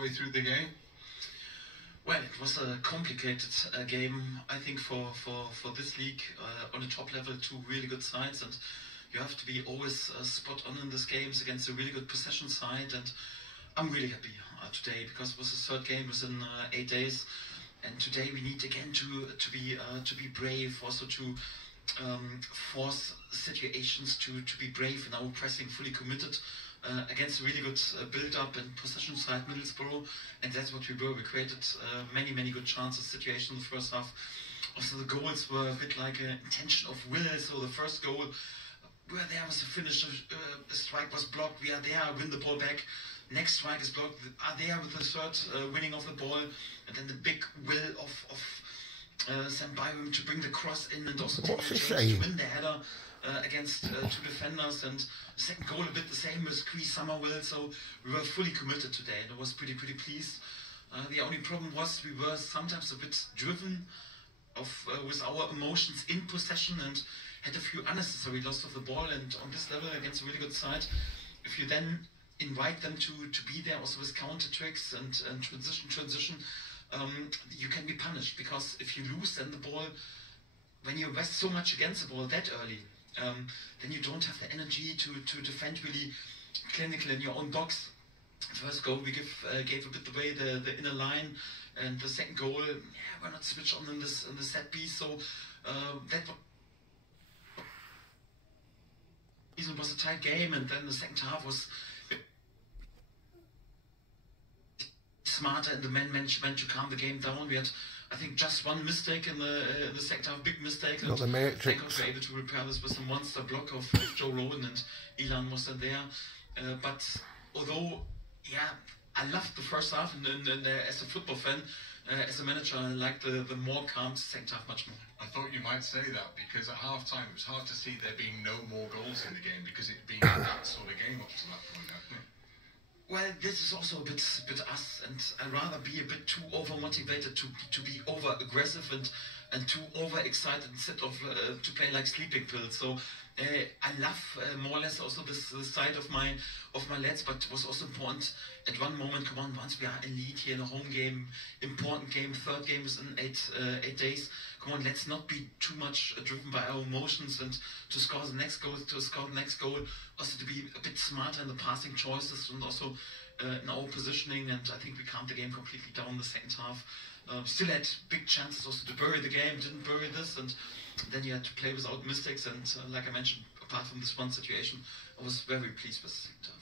way through the game? Well, it was a complicated game, I think, for this league. On the top level, two really good sides, and you have to be always spot on in these games against a really good possession side. And I'm really happy today, because it was the third game within 8 days, and today we need again to be brave, also to force situations to be brave in our pressing, fully committed. Against a really good build-up and possession side Middlesbrough, and that's what we were. We created many good chances, situations in the first half. Also the goals were a bit like an intention of will. So the first goal, we were there, was the finish, the strike was blocked, we are there, win the ball back. Next strike is blocked, are there with the third winning of the ball, and then the big will of Sam Byram to bring the cross in, and also to win the header against two defenders, and the second goal a bit the same with Chris Summerville. So we were fully committed today, and I was pretty pleased. The only problem was we were sometimes a bit driven with our emotions in possession, and had a few unnecessary loss of the ball. And on this level against a really good side, if you then invite them to be there also with counter tricks and transition, you can be punished, because if you lose then the ball, when you invest so much against the ball that early, then you don't have the energy to defend really clinical in your own box. First goal we gave a bit away the inner line, and the second goal, we're not switched on in the set piece. So that was a tight game, and then the second half was smarter, and the men managed to calm the game down. We had, I think, just one mistake in the second half, big mistake. Not the matrix. We were able to repair this with a monster block of Joe Rowan, and Elan was there. But although, I loved the first half, and as a football fan, as a manager, I liked the more calm second half much more. I thought you might say that, because at half time it was hard to see there being no more goals in the game, because it'd been that sort of game up to that point, hadn't it? Well, this is also a bit us, and I'd rather be a bit too over-motivated to be over-aggressive and too over-excited instead of to play like sleeping pills. So I love more or less also this side of my lads, but it was also important at one moment, come on, once we are in lead here in a home game, important game, third game is in 8 days, come on, let's not be too much driven by our emotions, and to score the next goal, also to be a bit smarter in the passing choices, and also in our positioning. And I think we calmed the game completely down in the second half. Still had big chances also to bury the game, didn't bury this, and then you had to play without mistakes. And like I mentioned, apart from this one situation, I was very pleased with the second half.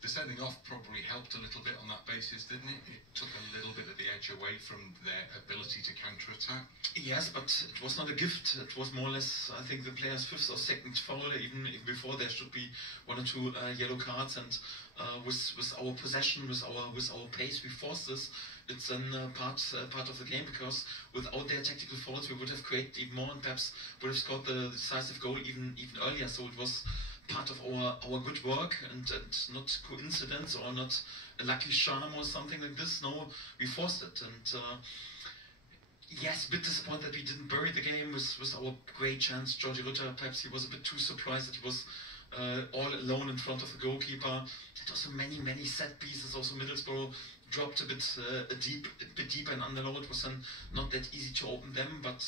The sending off probably helped a little bit on that basis, didn't it? It took a little bit of the edge away from their ability to counter-attack. Yes, but it was not a gift. It was more or less, I think, the player's fifth or second foul. Even before, there should be 1 or 2 yellow cards. And with our possession, with our pace, we forced this. It's a part of the game, because without their tactical faults, we would have created even more, and perhaps would have scored the decisive goal even earlier. So it was part of our good work, and not coincidence or not a lucky charm or something like this. No, we forced it. And yes, a bit disappointed that we didn't bury the game with our great chance. Georgie Rutter, perhaps he was a bit too surprised that he was all alone in front of the goalkeeper. Had also many set pieces. Also Middlesbrough dropped a bit deeper and underload. It was then not that easy to open them, but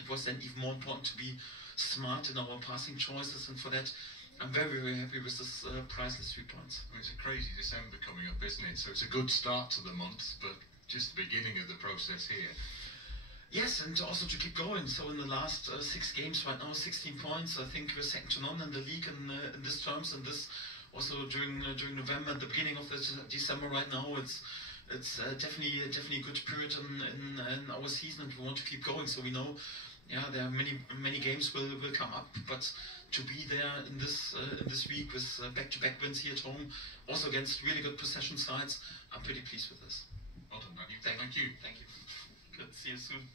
it was then even more important to be smart in our passing choices, and for that I'm very happy with this priceless 3 points. Well, it's a crazy December coming up, isn't it? So it's a good start to the month, but just the beginning of the process here. Yes, and also to keep going. So in the last 6 games right now, 16 points. I think we're second to none in the league in this terms, and this also during November and the beginning of December right now. It's definitely a good period in our season, and we want to keep going. So we know, there are many games will come up, but to be there in this week with back-to-back wins here at home, also against really good possession sides, I'm pretty pleased with this. Well done, Danny. Thank you. Thank you. Good. See you soon.